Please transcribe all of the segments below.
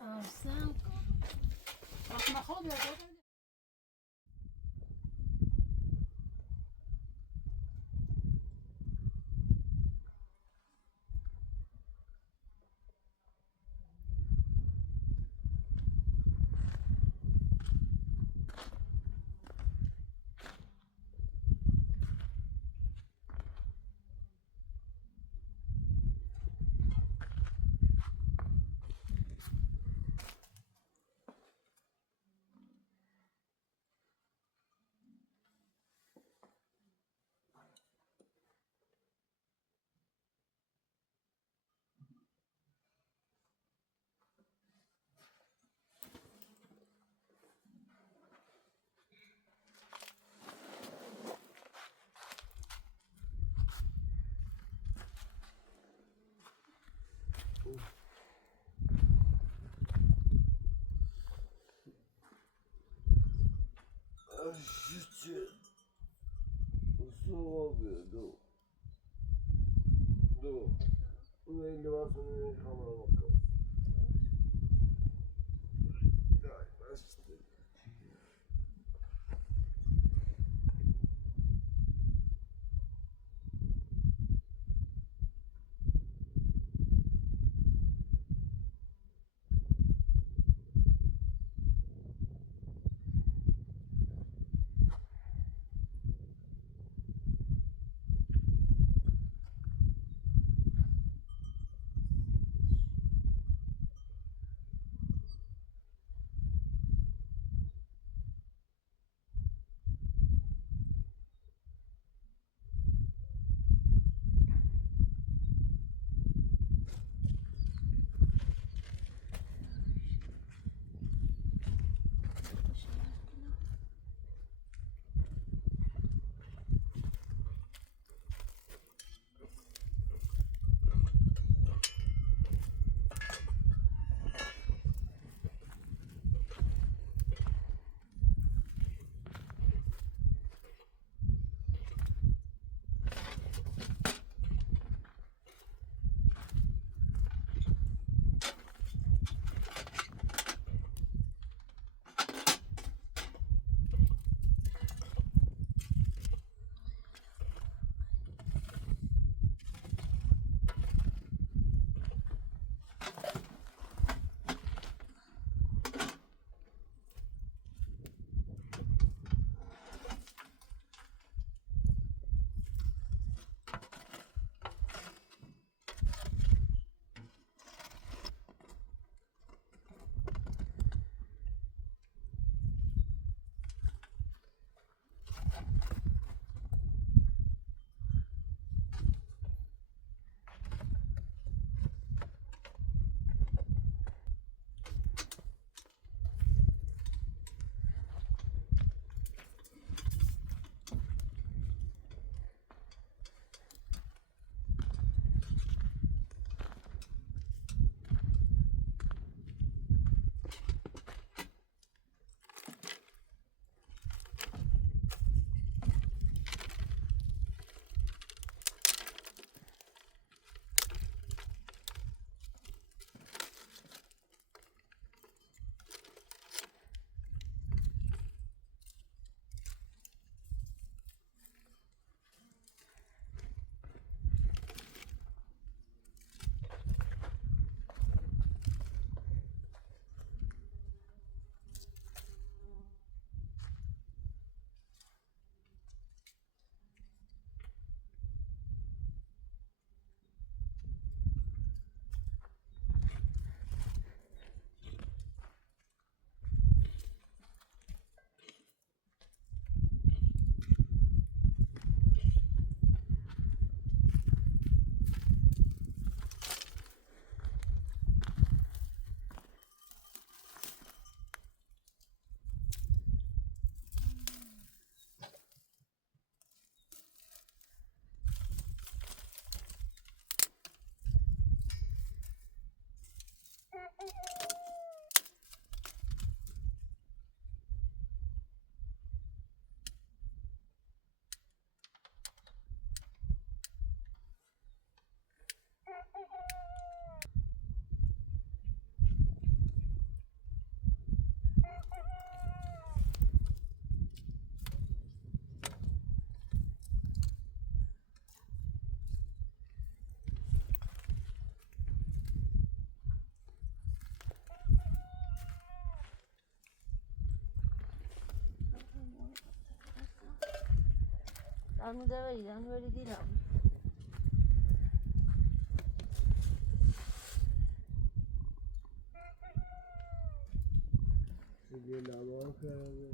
Alsam. Bakma kalıyor. Życie słowie do elmasını kamera bakalım. Daj, başla. Armudara giden öyle değil abi. Gel ama kararlı.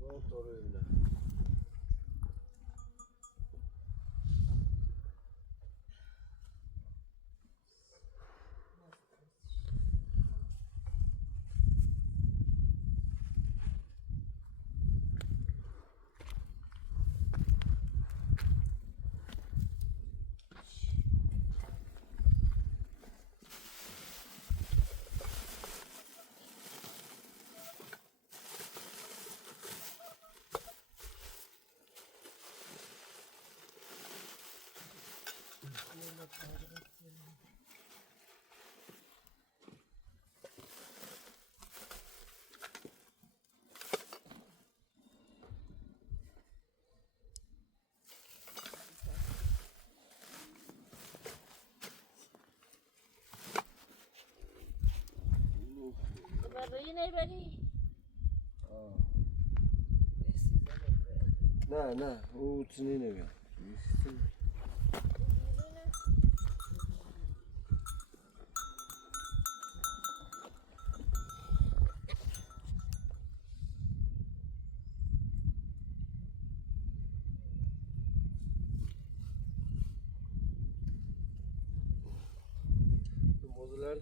Motor önüne. Bari ne bari? Na, o içine ne var? Modular.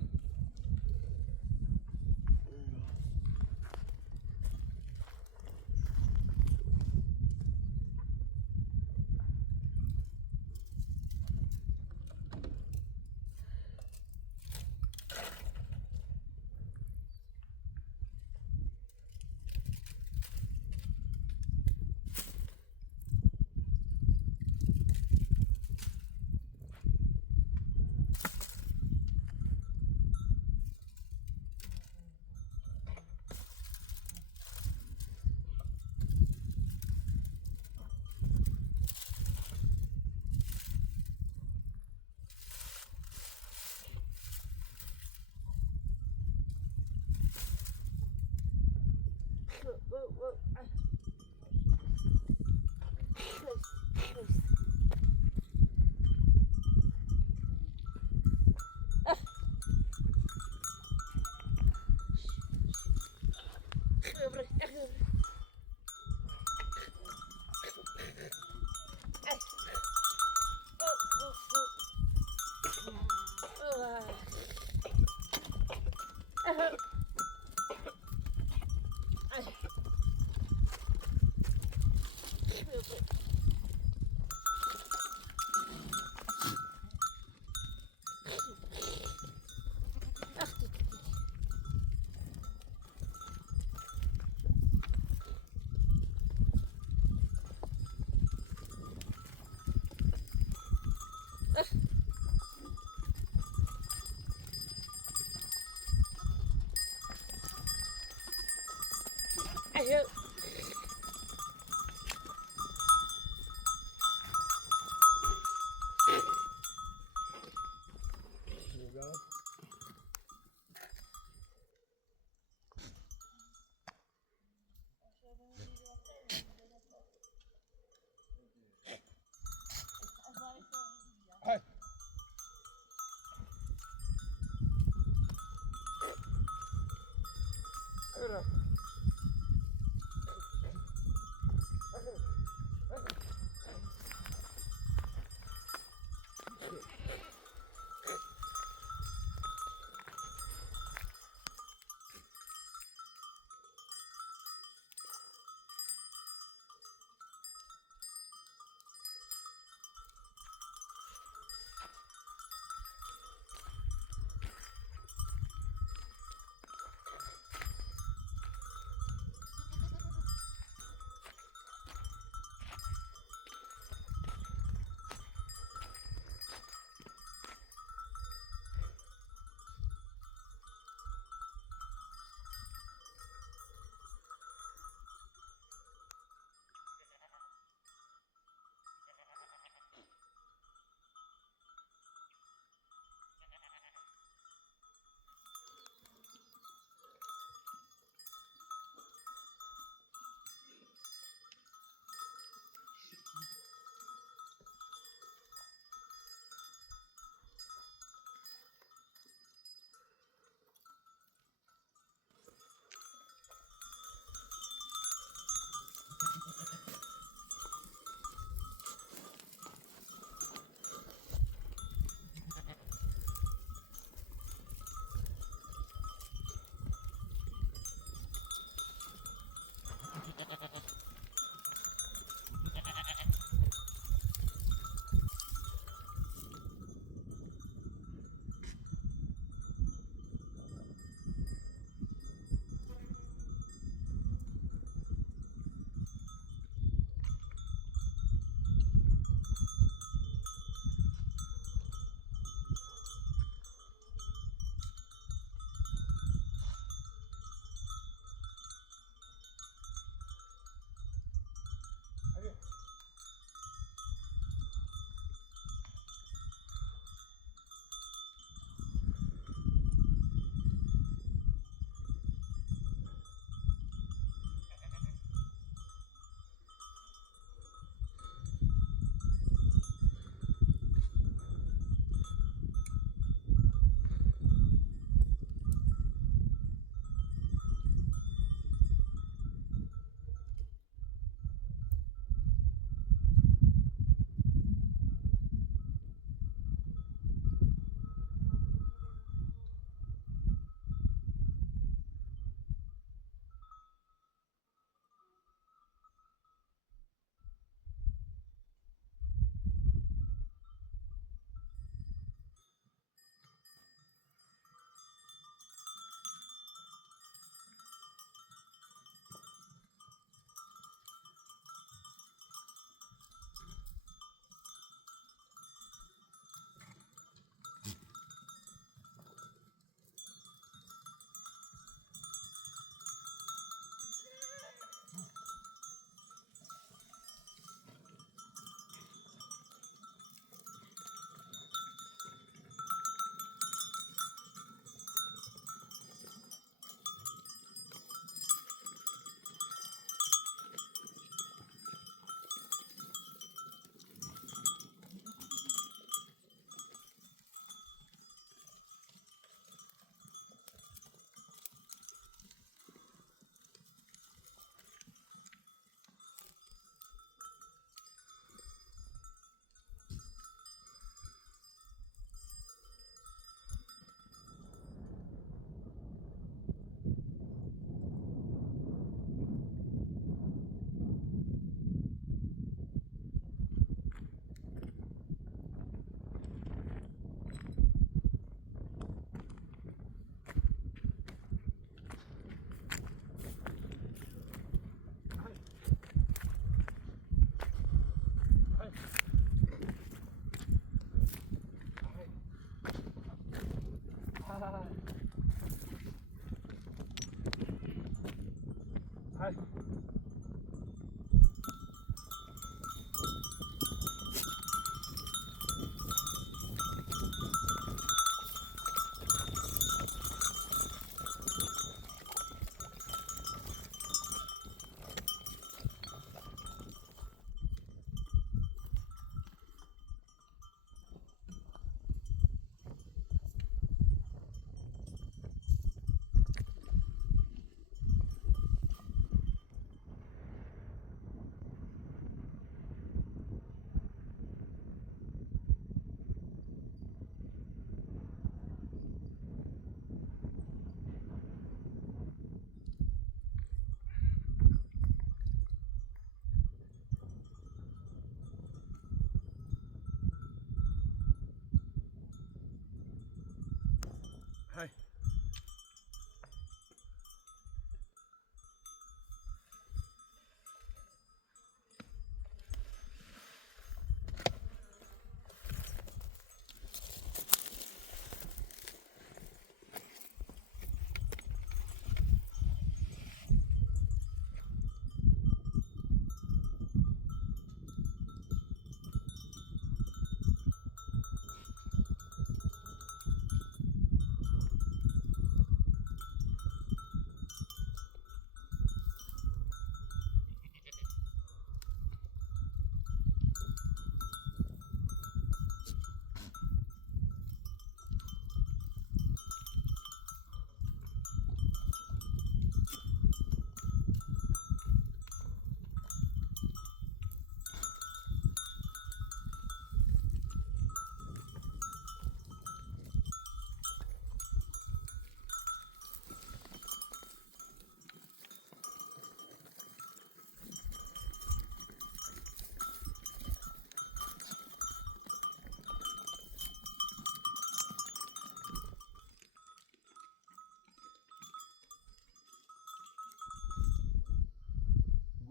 Ayo.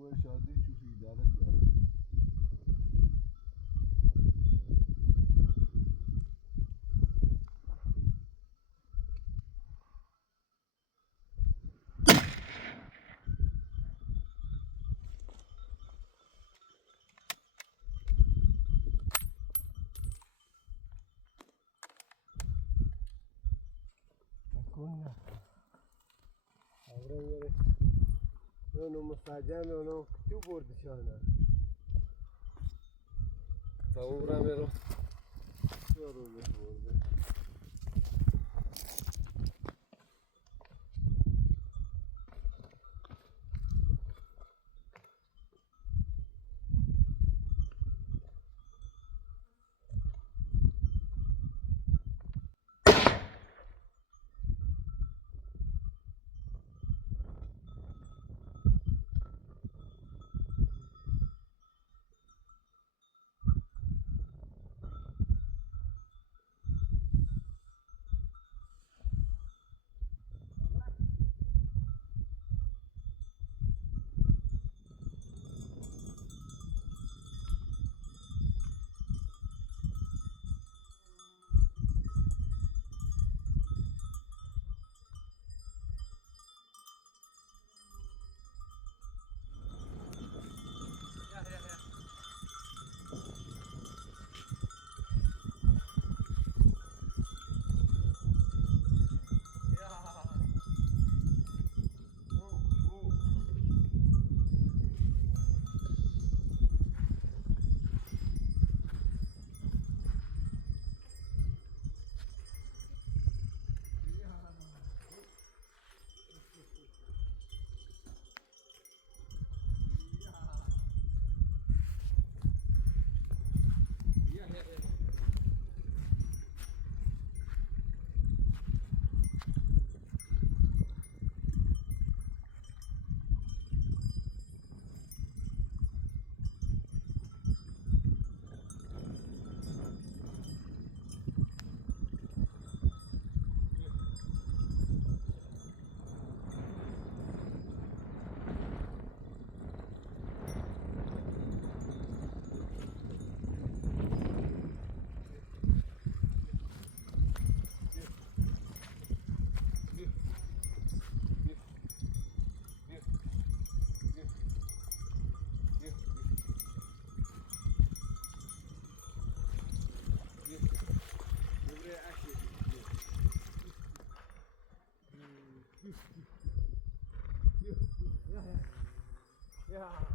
मैं शादी चुकी इजाजत जा कौन है Avram onu mustajame ono tu bordi şana. Avram ero. Yoruldu bordi. Ja.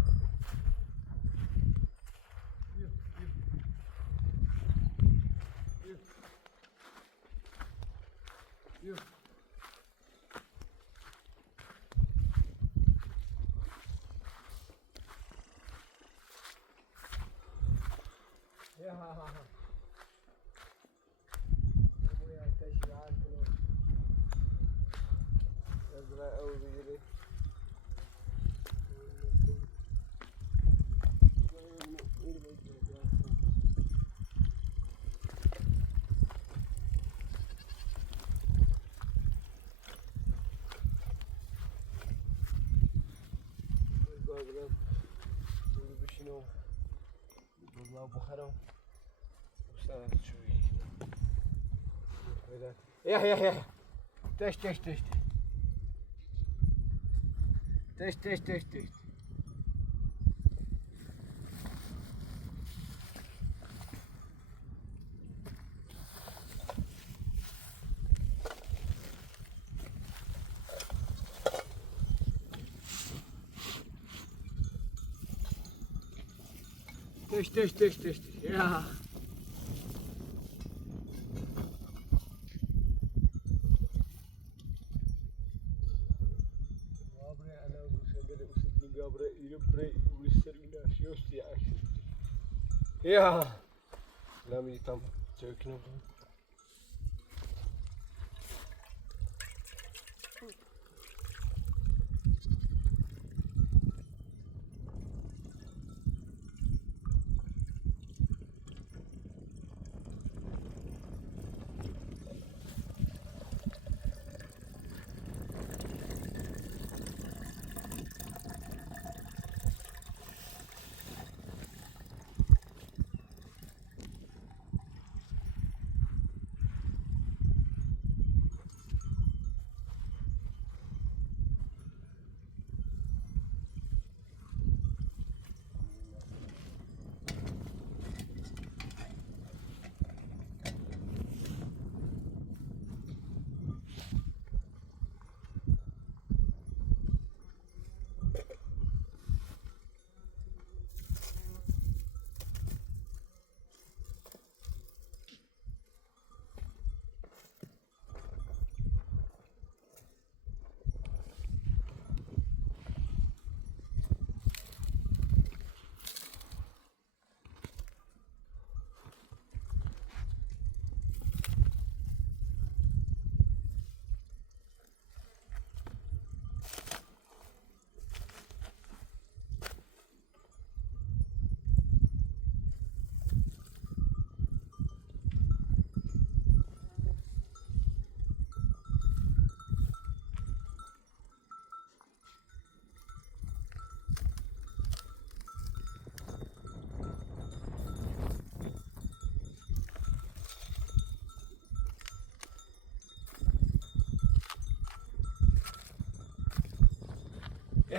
Test. Test. Ja. Ja, laat me die tam terugknopen.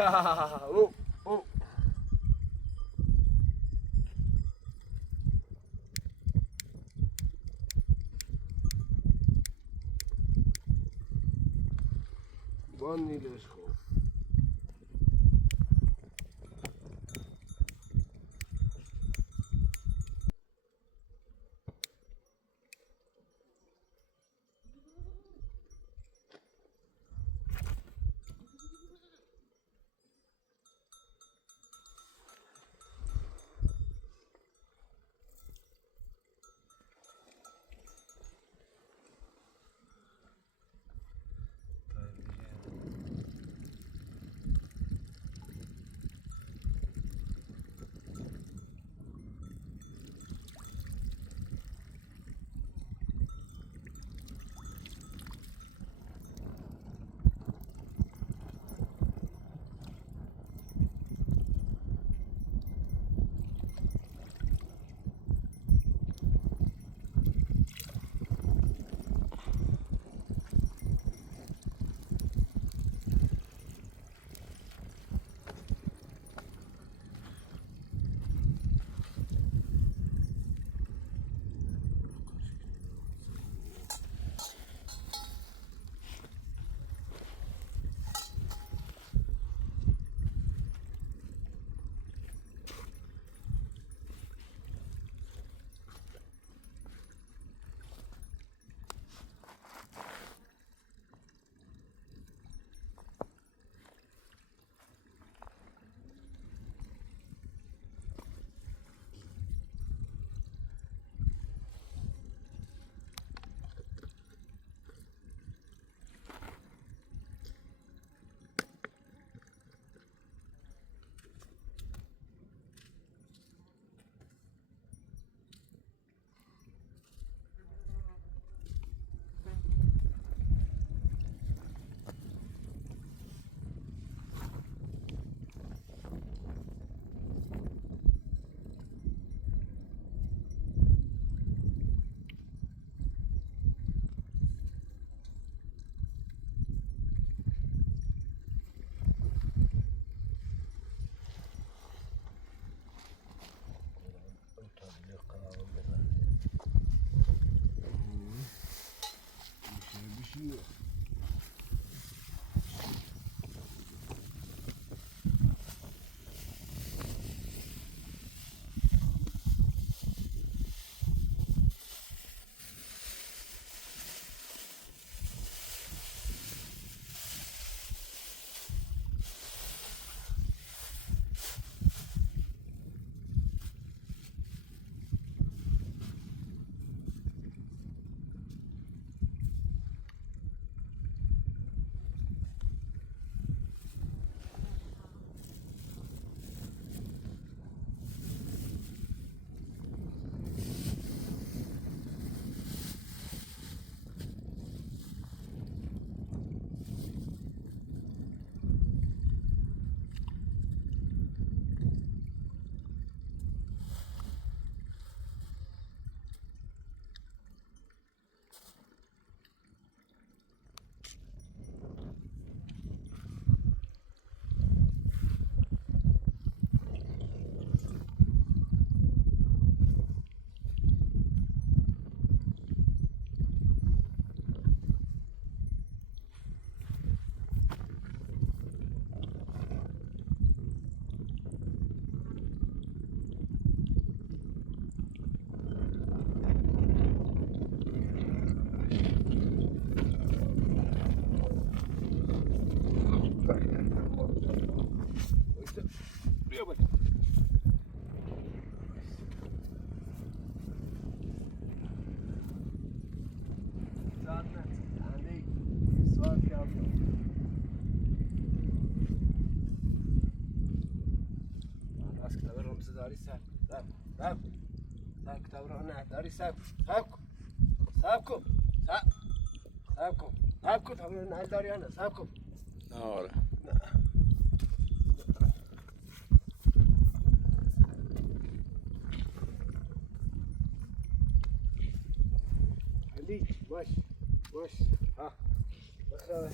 Oh, oh. Bunny Lesko. داری سب سب سب سب کتاب رو نه داری سب سب کن سب کن سب سب کن سب کن کتاب رو نه داری نه سب کن آره علی باش باش ها بخواه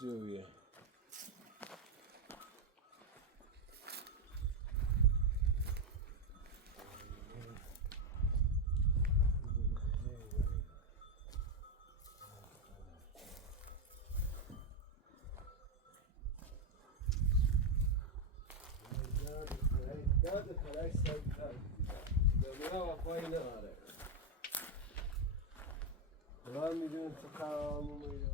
جویه میدونم تو کارامو میدونم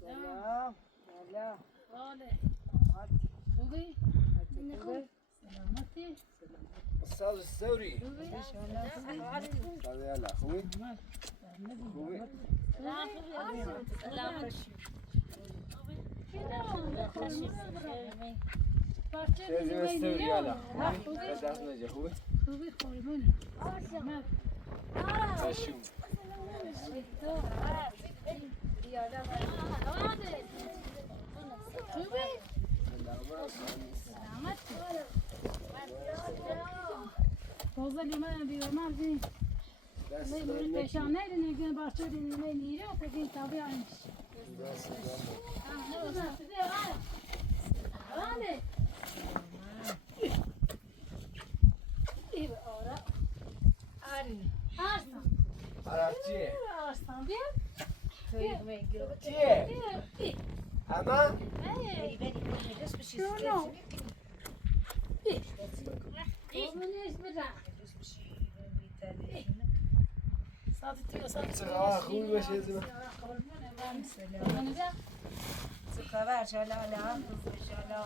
سلام. سلام. بله. خوبی؟ خوبه؟ سلامتی؟ استاد الثوري خوبی؟ طلع يلا خوي خوي سيدي الثوري يلا بدأت نجي خوي خوبی قربونی. شو خوبی؟ تازه لیمان بیارم دیدی. لیمان پیشان نیدی نگه بچه دیدی لیمان نیره و تگین تابی آنش. بله. ای به آره. آره. آرسان. عرفتيه آرسان بیا. چیه؟ همه؟ شونو؟ قربونش بدم. صادتی و صادتی. چقدر خوبی باشه زمان قربونه بیا. سكر شلاله شلاله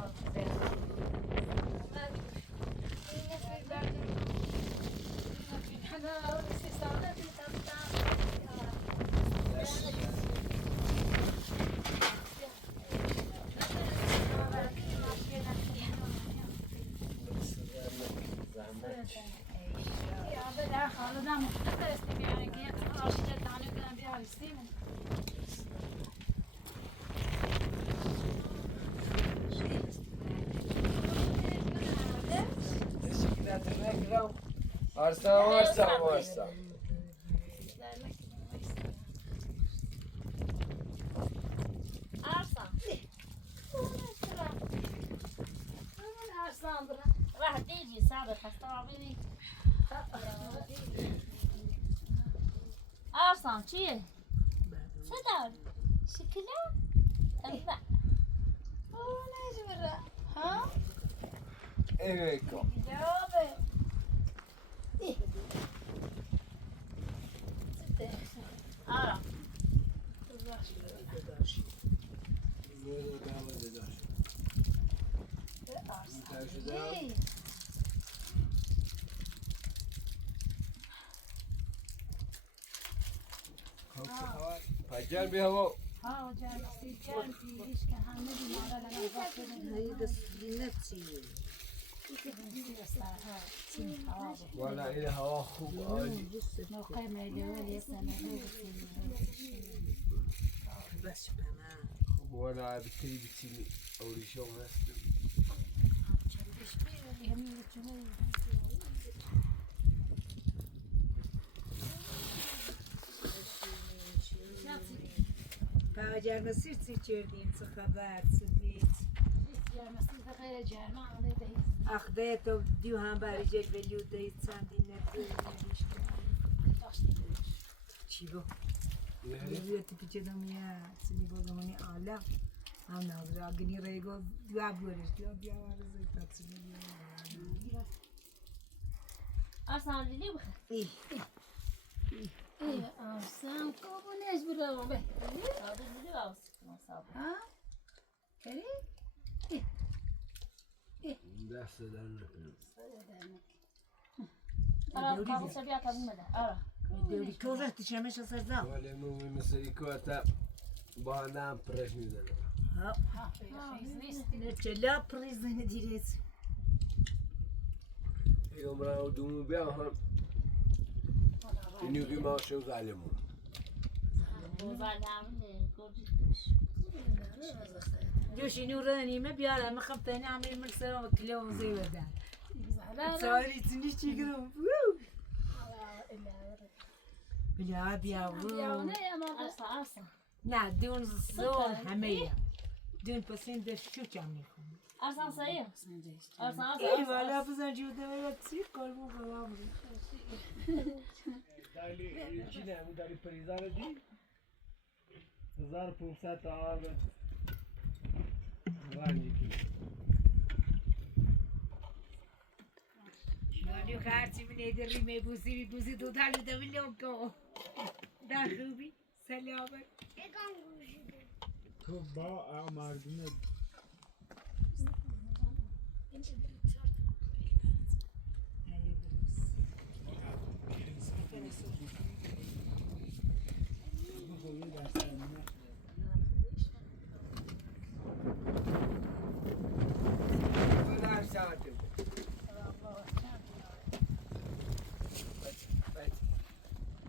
وارسا راح تيجي سابق خستابيني أرسام چیه؟ صدار شکله؟ طبعا اونش برا ها؟ ايوه جوابه ايه ستة آرام ايه فجر بها هو ها جالسين كان في ايش كان هنبي مرة لما هي بس بنفسي ولا إلى هوا خوب عالي موقع ما يدور يسمع بس شبنا ولا بتري بتشيني أول شو هست فاجر مسیر چی کردیم چه خبر چه بیت اخده تو دیو هم برای جل ولیو دهید چندی نتیش چی با؟ ولیو تی پیچه دمیا سنی بودمانی آلا هم نظر آگنی ریگو دو بورش دو بیاوار زیاد سنی بیاوار Arslan dili mi? ای Arslan kabunez bravo be. Sağda dili var sağda. Ha? Keri? دست دارم Ara kalkışa bir atalım da. Ara. دوری که رفتی شمش سر زم ولی مو مثلی کارتا با نام پرش میزنه ها Ha, نه چلا پریزنه دیریز عمره و دومو بیا هم اینو که ما شو ظالمون Bozarlar mı? Gorcuk. جوشی نورانی ما بیارم مخم تانی عمل مرسل و کلیو زی بدن ساری تنی چی کنم بیا بیاورو Arslan. نه دون زور همه دون پسین در شو کم میکنم Arslan sayı. Arslan ای والا بزن جوده و سی کار مو بابام داری چی نه اون داری پریزان دی 1500 تا آب رنجی کی مالیو خرچی من ایده ریمه بوزی دو دلو دولو کو در خوبی سلامت تو با مردم هر ساعتی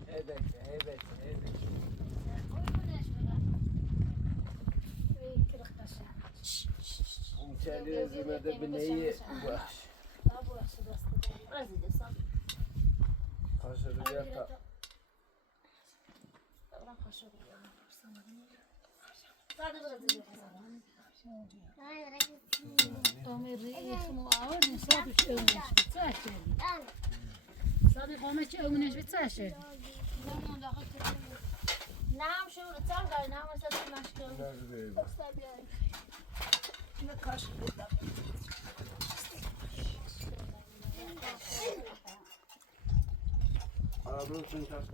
evet evet İçeri ezmede bineği baş. Burası da sağ. Kaşarı yata. Bırak kaşığı. Sağda burası da. صادق قامت اونش بتاشه نعم شو تصغر نعم مثلا مشكلة. Arabanın suyunu taş.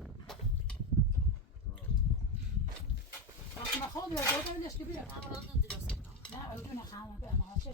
ما خود يا جوده ليش كبير أنا ضد الوصف. لا عودنا خامه بقى ما عادش